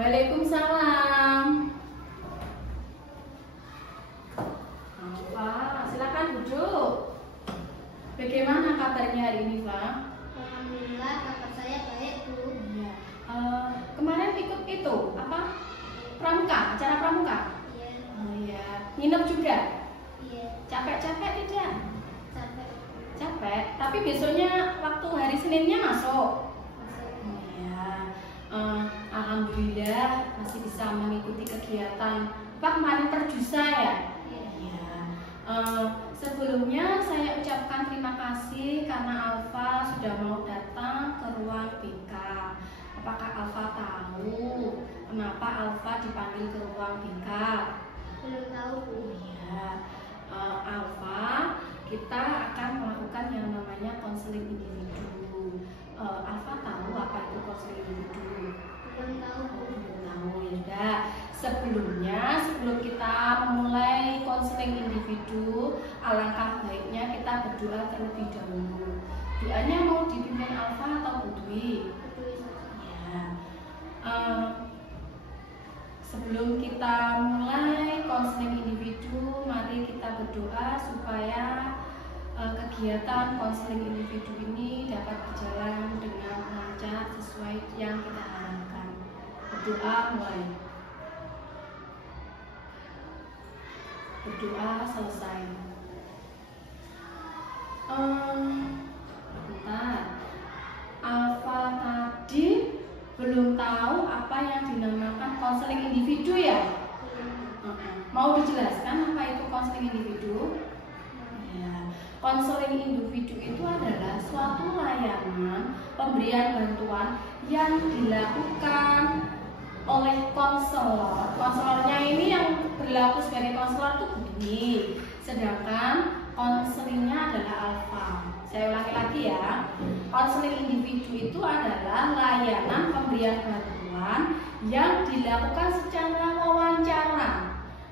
Waalaikumsalam. Pak, silakan duduk. Bagaimana kabarnya hari ini, Pak? Alhamdulillah, kabar saya baik, Bu. Iya. Kemarin ikut itu apa? Pramuka, acara pramuka. Iya. Oh iya. Nginep juga. Iya. Capek-capek tidak? Capek. Capek. Tapi besoknya waktu hari Seninnya masuk. Masuk. Oh iya. Alhamdulillah masih bisa mengikuti kegiatan. Pak kemarin perjusa ya? Iya. Iya. Sebelumnya saya ucapkan terima kasih karena Alfa sudah mau datang ke ruang BK. Apakah Alfa tahu kenapa Alfa dipanggil ke ruang BK? Belum tahu, Bu. Iya. Alfa, kita akan melakukan yang namanya konseling individu. Alfa tahu apa itu konseling individu? Belum tahu, Bu. Belum tahu ya udah. Sebelum kita memulai konseling individu, alangkah baiknya kita berdoa terlebih dahulu. Doanya mau dipimpin Alfa atau Bu Dwi? Peduli saja. Ya. Sebelum kita mulai konseling individu, mari kita berdoa supaya kegiatan konseling individu ini dapat berjalan dengan lancar sesuai yang kita harapkan. Berdoa mulai. Berdoa selesai. Bentar. Alfa tadi belum tahu apa yang dinamakan konseling individu ya? Mau dijelaskan apa itu konseling individu? Ya. Konseling individu itu adalah suatu layanan pemberian bantuan yang dilakukan oleh konselor. Konselornya ini yang berlaku sebagai konselor itu begini. Sedangkan konselingnya adalah Alfa. Saya ulangi lagi ya. Konseling individu itu adalah layanan pemberian bantuan yang dilakukan secara wawancara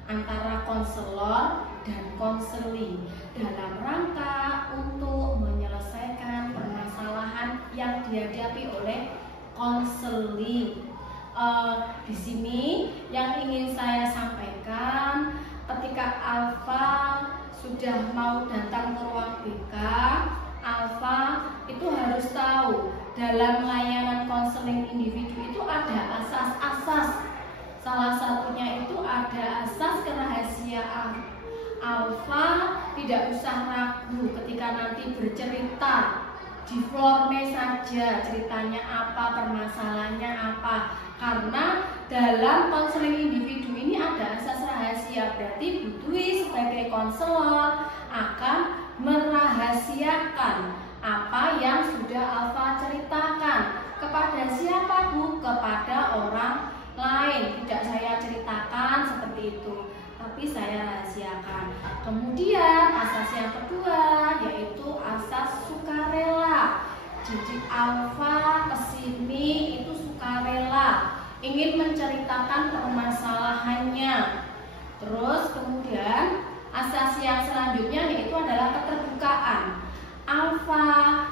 antara konselor dan konseli dalam rangka untuk menyelesaikan permasalahan yang dihadapi oleh konseli. Di sini yang ingin saya sampaikan, ketika Alfa sudah mau datang ke ruang BK, Alfa itu harus tahu dalam layanan konseling individu itu ada asas-asas. Salah satunya itu ada asas kerahasiaan. Alfa tidak usah ragu ketika nanti bercerita. Di floornya saja ceritanya apa, permasalahannya apa. Karena dalam konseling individu ini ada asas rahasia. Berarti Bu Dwi sebagai konselor akan merahasiakan apa yang sudah Alfa ceritakan. Kepada siapa, Bu? Kepada orang lain. Tidak saya ceritakan seperti itu, tapi saya rahasiakan. Kemudian asas yang kedua yaitu asas sukarela. Jadi Alfa kesini itu sukarela, ingin menceritakan permasalahannya. Terus kemudian asas yang selanjutnya yaitu adalah keterbukaan. Alfa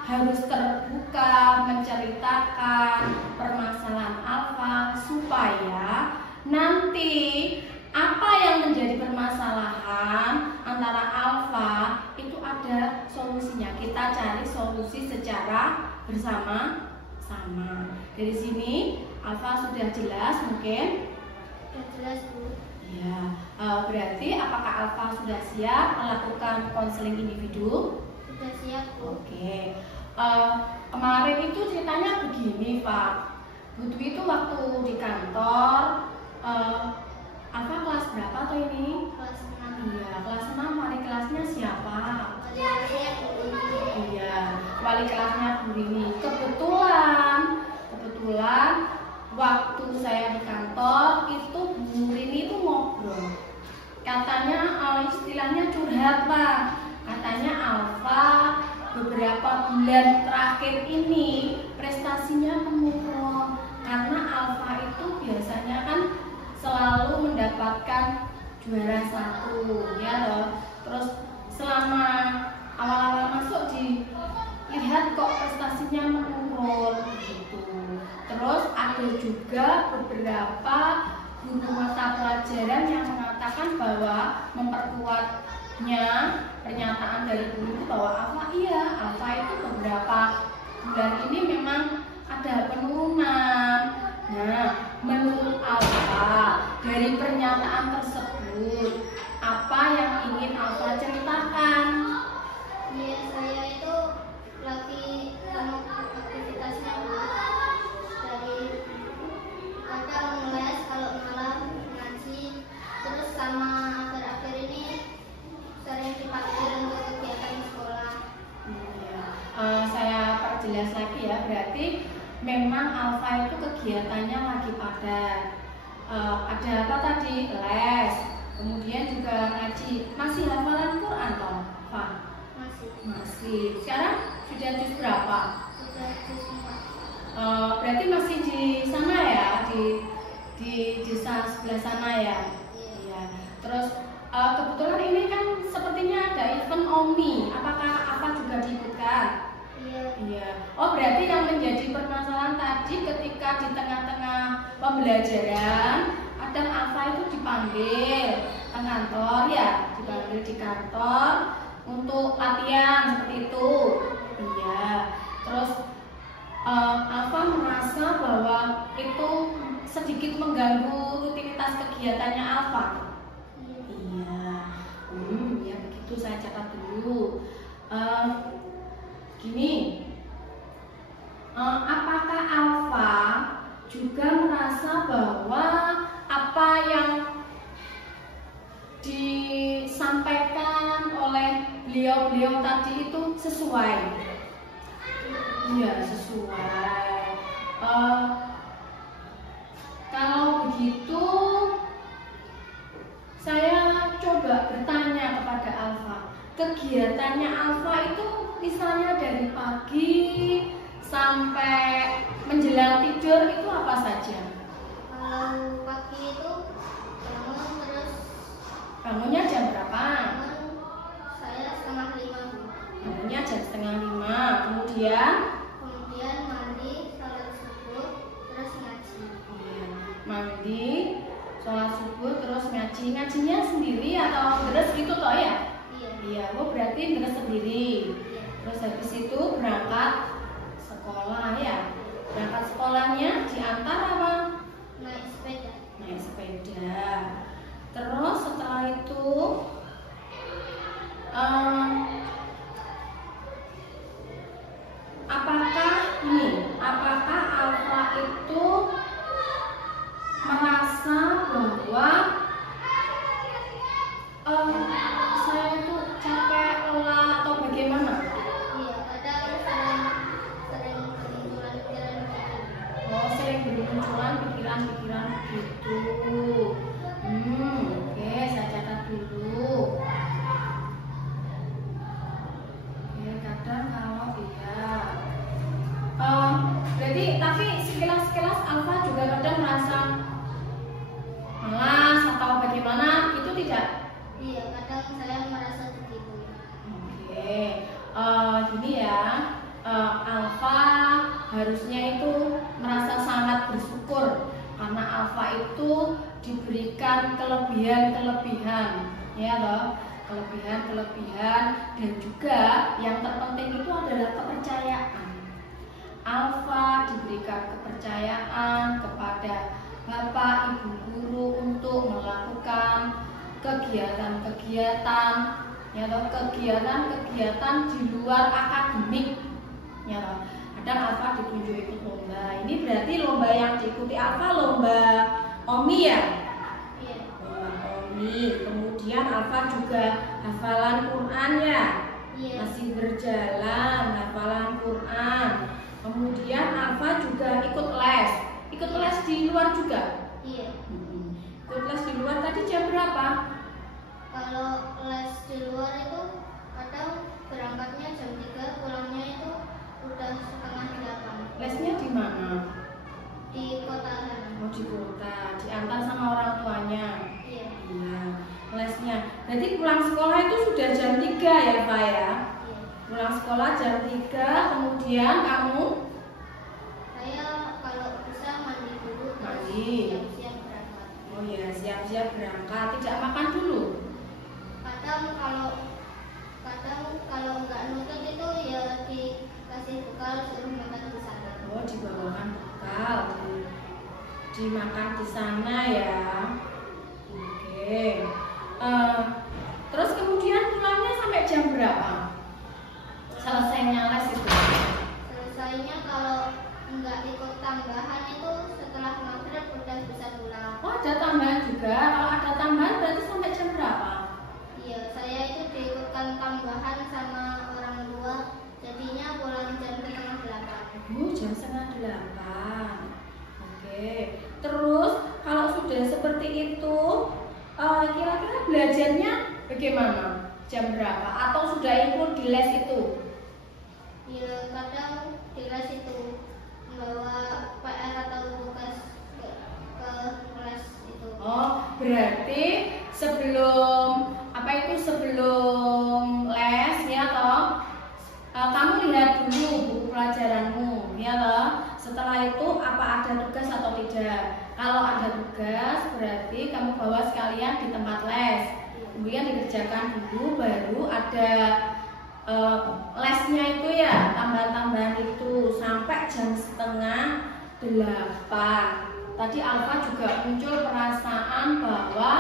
harus terbuka menceritakan permasalahan Alfa supaya nanti apa yang menjadi permasalahan antara Alfa itu ada solusinya. Kita cari solusi secara bersama-sama. Dari sini Alfa sudah jelas mungkin? Sudah jelas, Bu. Ya, berarti apakah Alfa sudah siap melakukan konseling individu? Sudah siap, Bu. Oke. Kemarin itu ceritanya begini, Pak. Bu Dwi itu waktu di kantor, apa kelas berapa tuh ini? Kelas 6. Iya, kelas 6. Wali kelasnya siapa? Wali kelasnya Bu Rini. Iya, wali kelasnya Bu Rini. Kebetulan waktu saya di kantor itu Bu Rini itu ngobrol. Katanya istilahnya curhat, Pak. Katanya Alfa beberapa bulan terakhir ini prestasinya menurun karena Alfa itu biasanya kan selalu mendapatkan juara 1 ya loh. Terus selama awal-awal masuk dilihat kok prestasinya menurun gitu. Terus ada juga beberapa guru mata pelajaran yang mengatakan bahwa memperkuatnya pernyataan dari guru itu bahwa alfa alfa itu beberapa bulan ini memang ada penurunan. Nah, menurut alfa dari pernyataan tersebut apa yang ingin alfa ceritakan? Iya, saya itu lagi penuh aktivitasnya Bu. Dari kadang les kalau malam ngaji, terus sama akhir-akhir ini sering dipanggil untuk kegiatan sekolah. Saya perjelas lagi ya, berarti memang alfa itu kegiatannya lagi padat. Ada apa tadi? Les, kemudian juga ngaji. Masih hafalan Quran toh, Pak? Masih. Sekarang sudah juz berapa? Sudah juz 4. Berarti masih di sana ya, di desa sebelah sana ya. Iya. Terus kebetulan ini kan sepertinya ada event OMI. Apakah apa juga diikutkan? Iya. Oh, berarti yang menjadi permasalahan tadi ketika di tengah-tengah pembelajaran kadang alfa itu dipanggil ke kantor ya, dipanggil di kantor untuk latihan seperti itu. Iya. Terus alfa merasa bahwa itu sedikit mengganggu rutinitas kegiatannya alfa. Iya. Ya begitu, saya catat dulu. Gini, apakah alfa juga merasa bahwa apa yang disampaikan oleh beliau tadi itu sesuai? Iya, sesuai. Kalau begitu, saya coba bertanya kepada alfa. Kegiatannya alfa itu misalnya dari pagi sampai menjelang tidur itu apa saja? Kalau pagi itu bangun terus. Bangunnya jam berapa? Saya 4:30. Bangunnya jam 4:30. Kemudian mandi, sholat subuh, terus ngaji. Mandi, sholat subuh, terus ngaji. Ngajinya sendiri atau deres gitu toh ya? Iya, berarti deres sendiri. Terus habis itu berangkat sekolah ya. Berangkat sekolahnya diantar apa? Naik sepeda. Naik sepeda. Terus setelah itu apakah alfa itu merasa bahwa saya itu capek, lelah atau bagaimana? Iya, kadang sering bermunculan pikiran gitu. Oh, sering bermunculan pikiran-pikiran gitu. Oke, saya catat dulu. Oke, kadang kalau berarti tapi sekilas alfa juga kadang merasa malas atau bagaimana, itu tidak? Iya, kadang saya merasa begitu. Oke, gini ya, alfa harusnya itu merasa sangat bersyukur karena alfa itu diberikan kelebihan-kelebihan, ya loh, kelebihan-kelebihan, dan juga yang terpenting itu adalah kepercayaan. Alfa diberikan kepercayaan kepada Bapak Ibu guru untuk melakukan kegiatan-kegiatan, ya loh, kegiatan-kegiatan di luar akademik, ya loh. Kadang alfa ditunjuk ikut lomba. Ini berarti lomba yang diikuti alfa lomba OMI ya? Iya. Lomba OMI. Kemudian alfa juga hafalan Quran ya? Iya. Masih berjalan hafalan Quran. Kemudian alfa juga ikut les. Ikut les di luar juga? Iya. Ikut les di luar tadi jam berapa? Kalau les di luar itu kadang berangkatnya jam 3, pulangnya itu udah 7:30. Lesnya di mana? Di kota sana. Oh, di kota. Diantar sama orang tuanya. Iya. Iya. Lesnya. Berarti pulang sekolah itu sudah jam 3 ya, Pak ya? Iya. Pulang sekolah jam 3, kemudian kamu? Saya kalau bisa mandi dibawakan bekal, dimakan di sana ya. Oke. Terus kemudian pulangnya sampai jam berapa? Selesainya les itu? Selesainya kalau nggak ikut tambahan itu setelah maghrib udah bisa pulang. Oh, ada tambahan juga. Kalau ada tambahan berarti sampai jam berapa? Iya, saya itu diikutkan tambahan sama orang tua, jadinya pulang jam 7:30. Jam 7:30. Oke. Terus kalau sudah seperti itu, kira-kira belajarnya bagaimana? Jam berapa? Atau sudah ikut di les itu? Ya kadang di les itu membawa PR atau tugas ke kelas itu. Oh, berarti sebelum sebelum les ya toh, kamu lihat dulu buku pelajaranmu ya toh. Setelah itu apa ada tugas atau tidak? Kalau ada tugas berarti kamu bawa sekalian di tempat les, kemudian dikerjakan dulu, baru ada lesnya itu ya, tambahan-tambahan itu sampai jam 7:30. Tadi Alfa juga muncul perasaan bahwa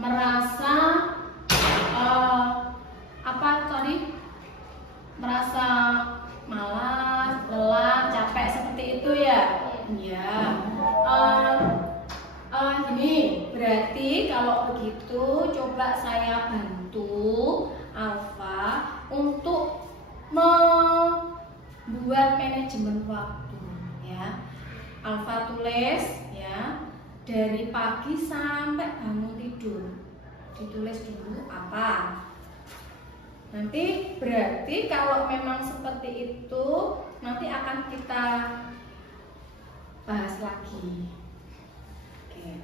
merasa merasa malas, lelah, capek seperti itu ya. Ya. Gini, berarti kalau begitu coba saya bantu Alfa untuk membuat manajemen waktu ya. Alfa tulis ya, dari pagi sampai bangun tidur. Ditulis dulu apa. Nanti berarti kalau memang seperti itu nanti akan kita bahas lagi. Oke.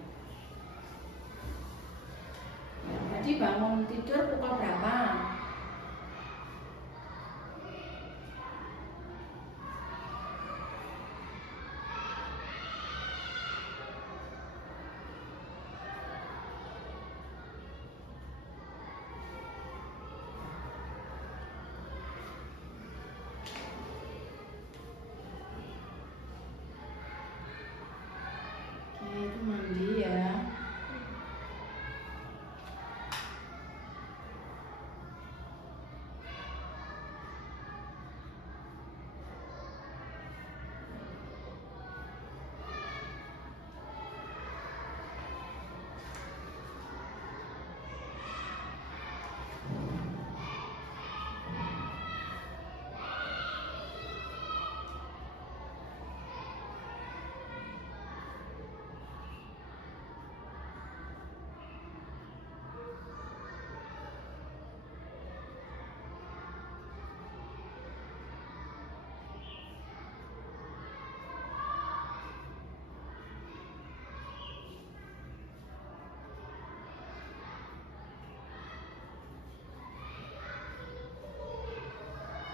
Jadi bangun tidur pukul berapa? Itu mandi ya.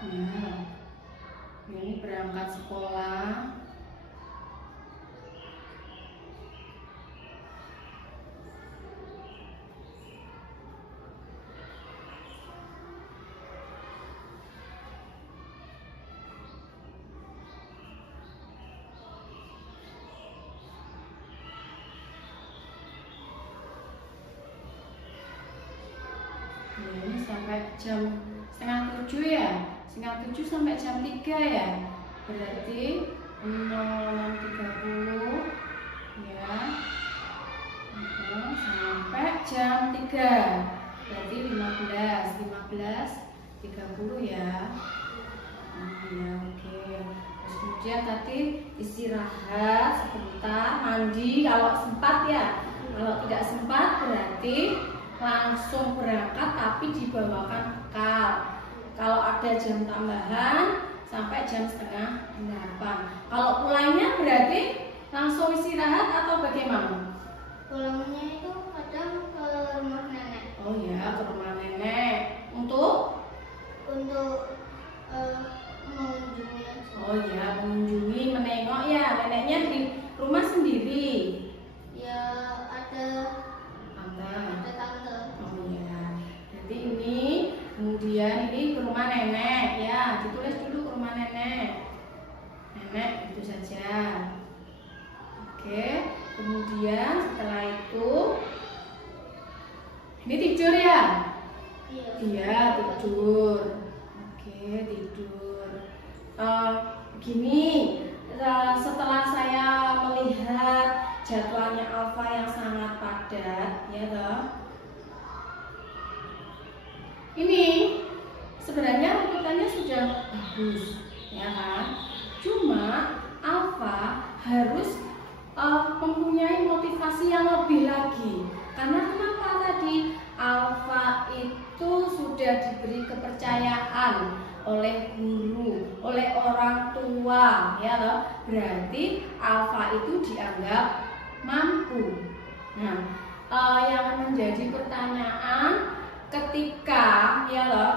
Ya, ini berangkat sekolah. Ini sampai jam 6:30 ya. 6:30 sampai jam 3 ya. Berarti 06.30 ya. Sampai jam 3. Berarti 15:30 ya. Ya, oke. Terus kemudian tadi istirahat sebentar, mandi kalau sempat ya. Kalau tidak sempat berarti langsung berangkat tapi dibawakan bekal. Kalau ada jam tambahan sampai jam 7:30. Kalau pulangnya berarti langsung istirahat atau bagaimana? Pulangnya itu kadang ke rumah nenek. Oh ya, ke rumah nenek. Untuk mengunjungi aja. Oh ya, mengunjungi, menengok ya. Neneknya di rumah sendiri. Ya ada tante. Oh ya. Jadi ini kemudian ini ke rumah nenek ya. Ditulis dulu ke rumah nenek. nenek itu saja. Oke, kemudian setelah itu ini tidur ya? Iya, tidur. Oke, tidur. Begini, setelah saya melihat jadwalnya Alfa yang sangat padat, ya toh. Ini sebenarnya runutannya sudah bagus, ya kan? Cuma Alfa harus mempunyai motivasi yang lebih lagi. Karena kenapa tadi? Alfa itu sudah diberi kepercayaan oleh guru, oleh orang tua, ya loh. Berarti Alfa itu dianggap mampu. Nah, yang menjadi pertanyaan ketika, ya loh,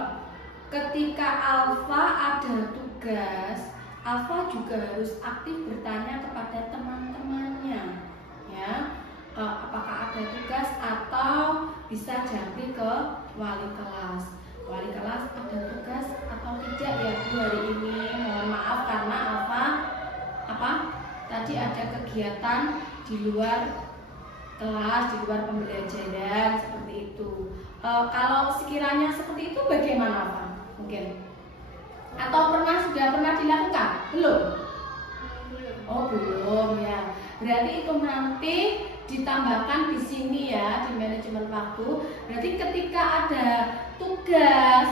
ketika Alfa ada tugas, Alfa juga harus aktif bertanya kepada teman-temannya, ya. Apakah ada tugas atau bisa jawab ke wali kelas. Wali kelas ada tugas atau tidak ya Bu hari ini? Mohon maaf karena tadi ada kegiatan di luar kelas, di luar pembelajaran seperti itu. Kalau sekiranya seperti itu bagaimana Pak? Mungkin atau sudah pernah dilakukan? Belum? Oh belum ya. Berarti itu nanti ditambahkan di sini ya, di manajemen waktu. Berarti ketika ada tugas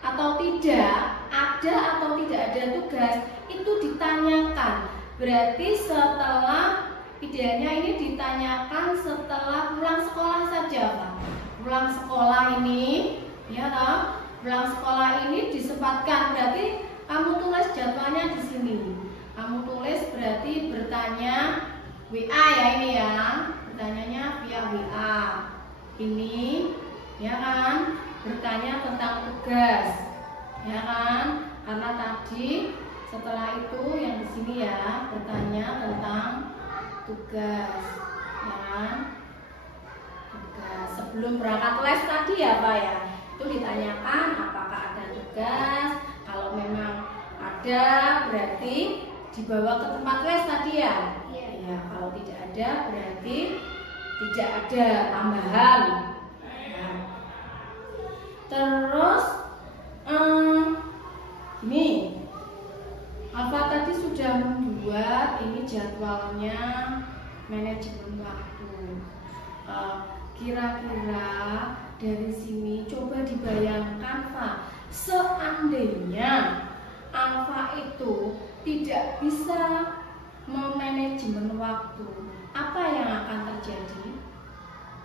atau tidak ada tugas itu ditanyakan. Berarti setelah idealnya ini ditanyakan setelah pulang sekolah saja Pak. Pulang sekolah ini ya toh, pulang sekolah ini disempatkan. Berarti kamu tulis jadwalnya di sini. Kamu tulis berarti bertanya WA ya ini ya, bertanyanya via WA ini, ya kan? Bertanya tentang tugas, ya kan? Karena tadi setelah itu yang di sini ya, bertanya tentang tugas, ya kan? Tugas sebelum berangkat les tadi ya Pak ya, itu ditanyakan apakah ada tugas. Kalau memang ada berarti dibawa ke tempat les tadi ya. Ya, kalau tidak ada berarti tidak ada tambahan. Nah, terus ini Alfa tadi sudah membuat ini jadwalnya manajemen waktu. Kira-kira dari sini coba dibayangkan Pak, seandainya Alfa itu tidak bisa memanajemen waktu, apa yang akan terjadi?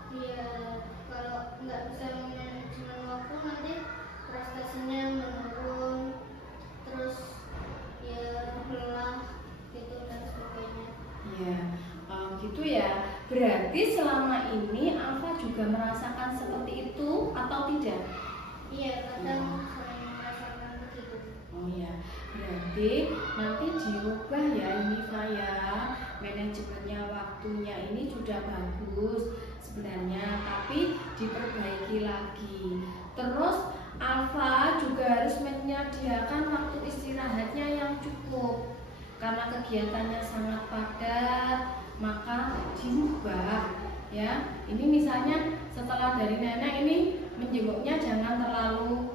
Ya, kalau nggak bisa memanajemen waktu nanti prestasinya menurun, terus ya lelah gitu dan sebagainya. Ya, gitu ya. Berarti selama ini Alfa juga merasakan seperti itu atau tidak? Iya, kadang sering merasakan begitu. Oh ya, berarti nanti dirubah ya ini Pak ya. Manajemennya waktunya ini sudah bagus sebenarnya, tapi diperbaiki lagi. Terus Alfa juga harus menyediakan waktu istirahatnya yang cukup. Karena kegiatannya sangat padat, maka dirubah ya. Ini misalnya setelah dari nenek ini menjenguknya jangan terlalu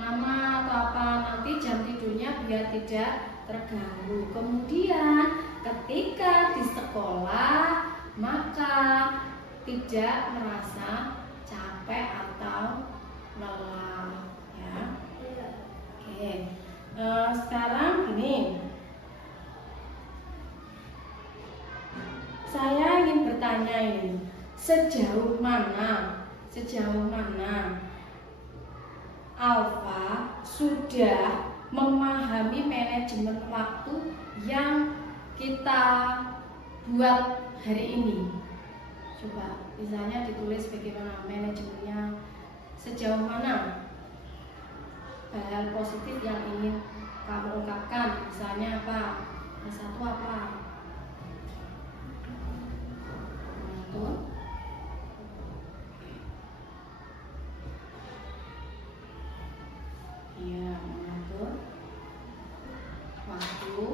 lama atau apa, nanti jam tidurnya biar tidak terganggu. Kemudian ketika di sekolah maka tidak merasa capek atau lelah ya. Oke. Sekarang gini, saya ingin bertanya ini, sejauh mana Alfa sudah memahami manajemen waktu yang kita buat hari ini? Coba misalnya ditulis bagaimana manajemennya, sejauh mana hal positif yang ingin kamu ungkapkan. Misalnya apa? Yang satu apa? Mengatur. Iya, mengatur waktu.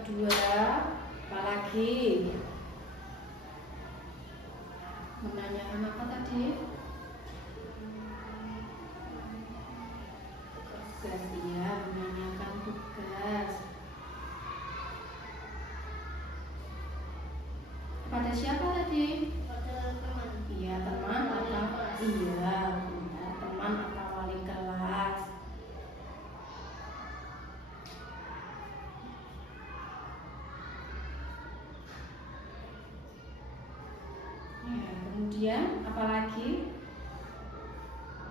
kedua, apalagi? Menanyakan apa tadi? Tugas, iya, menanyakan tugas. Pada siapa tadi? Pada teman. Iya, teman atau iya, benar, teman atau wali kelas. Ya, kemudian apalagi?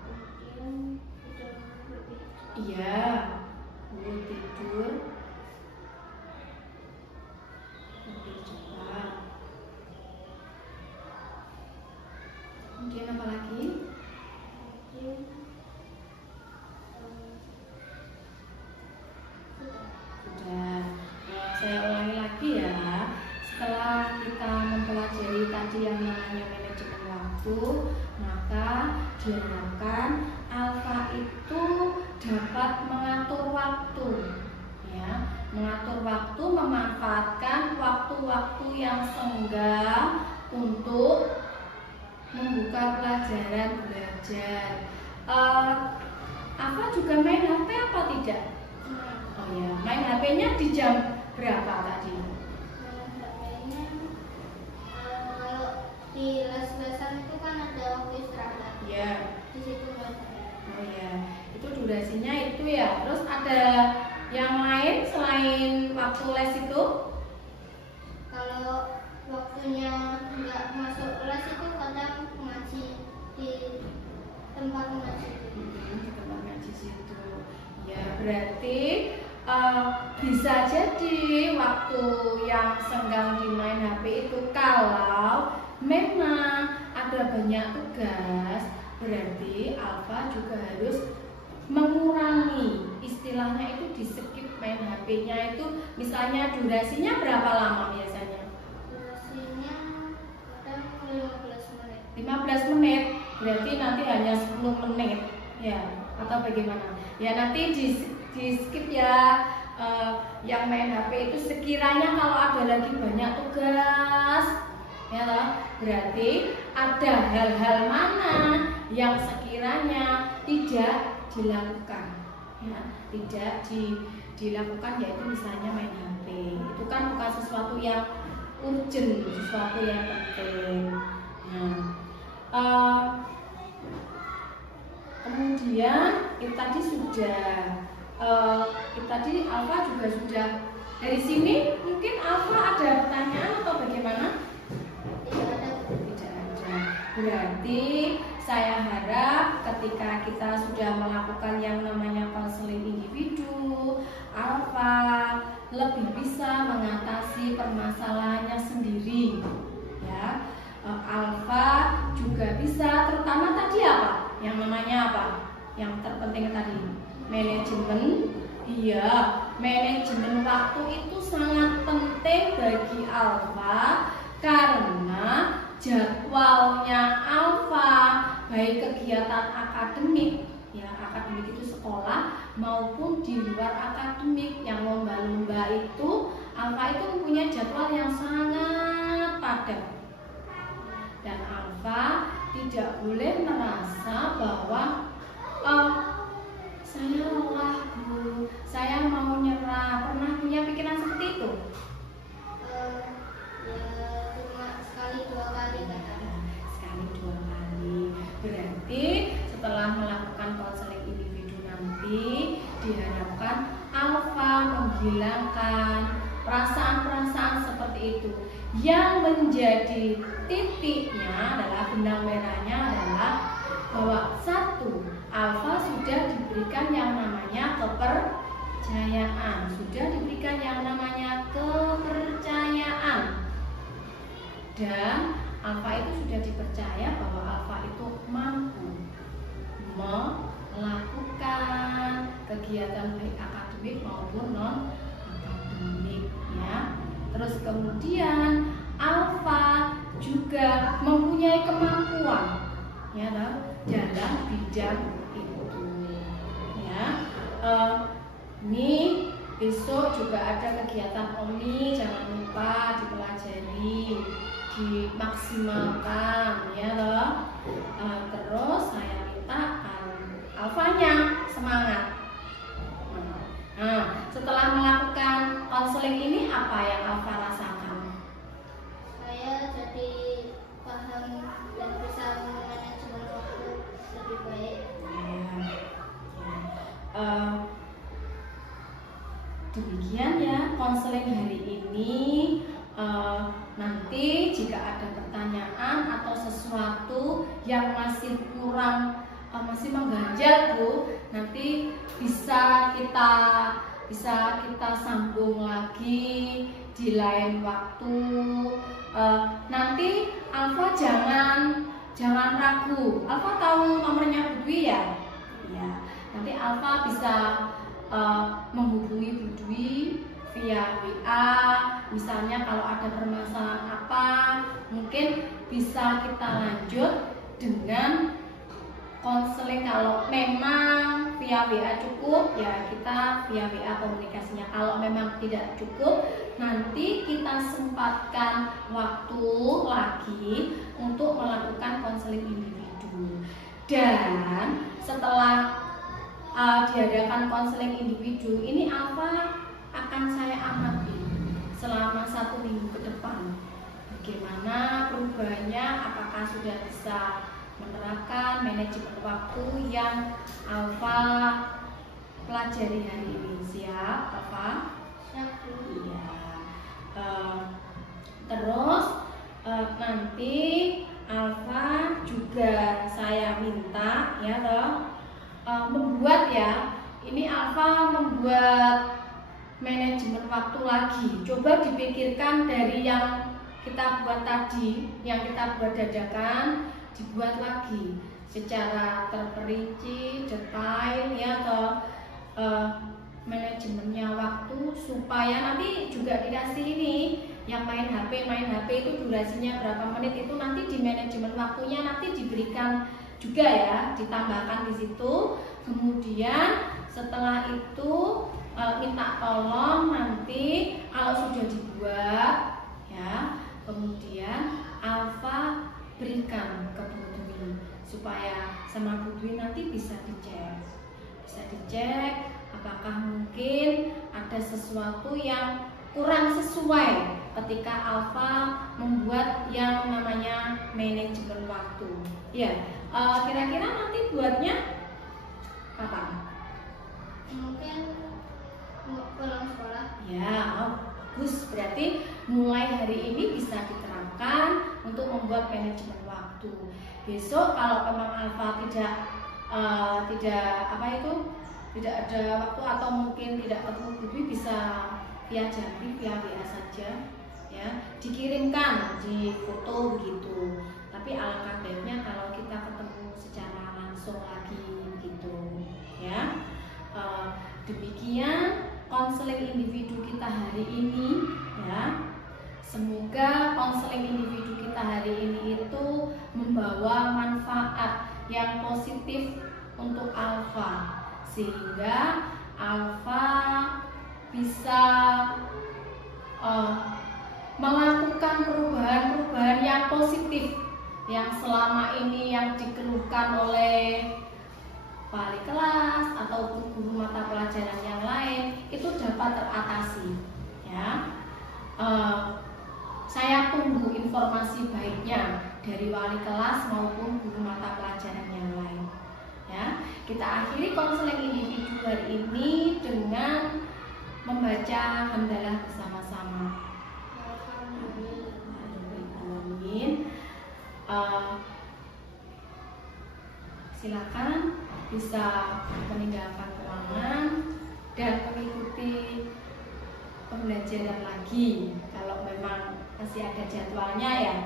Kemudian sudah berbicara. Iya, mau tidur lebih cepat. Kemudian apa lagi? Kemudian Sudah. Saya ulangi lagi ya. Setelah kita mempelajari tadi yang namanya manajemen waktu, maka diharapkan alfa itu dapat mengatur waktu, ya, mengatur waktu, memanfaatkan waktu-waktu yang senggang untuk membuka pelajaran belajar. Apa juga main HP apa tidak? Oh ya, main HP-nya di jam berapa tadi? HP-nya kalau di les-lesan itu kan ada waktu istirahat. Ya. Di situ main HP. Oh ya, itu durasinya itu ya. Terus ada yang lain selain waktu les itu? Kalau waktunya nggak masuk les itu kadang ngaji di tempat ngaji. Di tempat ngaji situ. Ya, berarti bisa jadi waktu yang senggang di main HP itu kalau memang ada banyak tugas, berarti alfa juga harus mengurangi, istilahnya itu di skip main HP-nya itu, misalnya durasinya berapa lama biasanya? Durasinya kadang 15 menit. 15 menit, berarti nanti hanya 10 menit ya, atau bagaimana? Ya nanti di skip ya, yang main HP itu sekiranya kalau ada lagi banyak tugas ya loh, berarti ada hal-hal mana yang sekiranya tidak dilakukan ya, tidak dilakukan, yaitu misalnya main HP. Itu kan bukan sesuatu yang urgent, sesuatu yang penting. Nah, kemudian itu tadi sudah, tadi Alfa juga sudah. Dari sini mungkin Alfa ada pertanyaan atau bagaimana? Tidak ada. Berarti saya harap ketika kita sudah melakukan yang namanya konseling individu, Alfa lebih bisa mengatasi permasalahannya sendiri. Ya, Alfa juga bisa, terutama tadi apa? Yang namanya apa? Yang terpenting tadi, manajemen. Iya, manajemen waktu itu sangat penting bagi Alfa karena jadwalnya Alfa, baik kegiatan akademik, ya akademik itu sekolah maupun di luar akademik yang lomba-lomba itu, Alfa itu mempunyai jadwal yang sangat padat. Dan Alfa tidak boleh merasa bahwa saya lelah Bu, saya mau nyerah. Pernah punya pikiran seperti itu? Ya cuma sekali dua kali kadang. Sekali dua kali. Berarti setelah melakukan konseling individu nanti diharapkan Alfa menghilangkan perasaan-perasaan seperti itu. Yang menjadi titiknya adalah, benang merahnya adalah bahwa satu, Alfa sudah diberikan yang namanya kepercayaan, sudah diberikan yang namanya kepercayaan, dan Alfa itu sudah dipercaya bahwa Alfa itu mampu melakukan kegiatan baik akademik maupun non akademik ya. Terus kemudian Alfa juga mempunyai kemampuan ya dalam bidang itu ya. Ini besok juga ada kegiatan Omni, jangan lupa dipelajari, dimaksimalkan ya loh. Terus saya minta Alfanya semangat. Nah, setelah melakukan konseling ini apa yang Alfa rasakan? Saya jadi paham dan bisa manajemen waktu lebih baik. Demikian ya konseling hari ini. Nanti jika ada pertanyaan atau sesuatu yang masih kurang, masih mengganjal Bu, nanti bisa kita sambung lagi di lain waktu. Nanti Alfa jangan ragu. Alfa tahu nomornya Bu Dwi ya? Ya. Nanti Alfa bisa menghubungi Bu Dwi via WA, misalnya kalau ada permasalahan apa, mungkin bisa kita lanjut dengan konseling. Kalau memang via WA cukup, ya kita via WA komunikasinya. Kalau memang tidak cukup, nanti kita sempatkan waktu lagi untuk melakukan konseling individu. Dan setelah diadakan konseling individu ini, Alfa akan saya amati selama 1 minggu ke depan bagaimana perubahannya, apakah sudah bisa menerapkan manajemen waktu yang Alfa pelajari hari ini. Siap Alfa? Siap Bu. Iya. Terus nanti Alfa juga saya minta ya toh membuat ya, ini Alfa membuat manajemen waktu lagi. Coba dipikirkan dari yang kita buat tadi, yang kita buat dadakan, dibuat lagi secara terperinci, detail ya toh manajemennya waktu, supaya nanti juga dikasih ini yang main HP itu durasinya berapa menit, itu nanti di manajemen waktunya nanti diberikan juga ya, ditambahkan di situ. Kemudian setelah itu minta tolong nanti kalau sudah dibuat ya, kemudian Alfa berikan ke Bu Dwi supaya sama Bu Dwi nanti bisa dicek apakah mungkin ada sesuatu yang kurang sesuai ketika Alfa membuat yang namanya manajemen waktu. Ya, kira-kira nanti buatnya kapan? Mungkin pulang sekolah. Ya, bagus. Berarti mulai hari ini bisa diterapkan untuk membuat manajemen waktu. Besok kalau memang Alfa tidak ada waktu atau mungkin tidak ketemu Bu Dwi, bisa via Jambi, via WA saja ya, dikirimkan di foto begitu. Tapi alangkah baiknya kalau kita ketemu secara langsung lagi gitu ya. Demikian konseling individu kita hari ini ya. Semoga konseling individu kita hari ini itu membawa manfaat yang positif untuk Alfa, sehingga Alfa bisa melakukan perubahan-perubahan yang positif yang selama ini yang dikeluhkan oleh wali kelas atau guru mata pelajaran yang lain itu dapat teratasi ya. Saya tunggu informasi baiknya dari wali kelas maupun guru mata pelajaran yang lain ya. Kita akhiri konseling individu hari ini dengan membaca hamdalah bersama-sama. Amin. Silakan bisa meninggalkan ruangan dan mengikuti pembelajaran lagi kalau memang masih ada jadwalnya ya.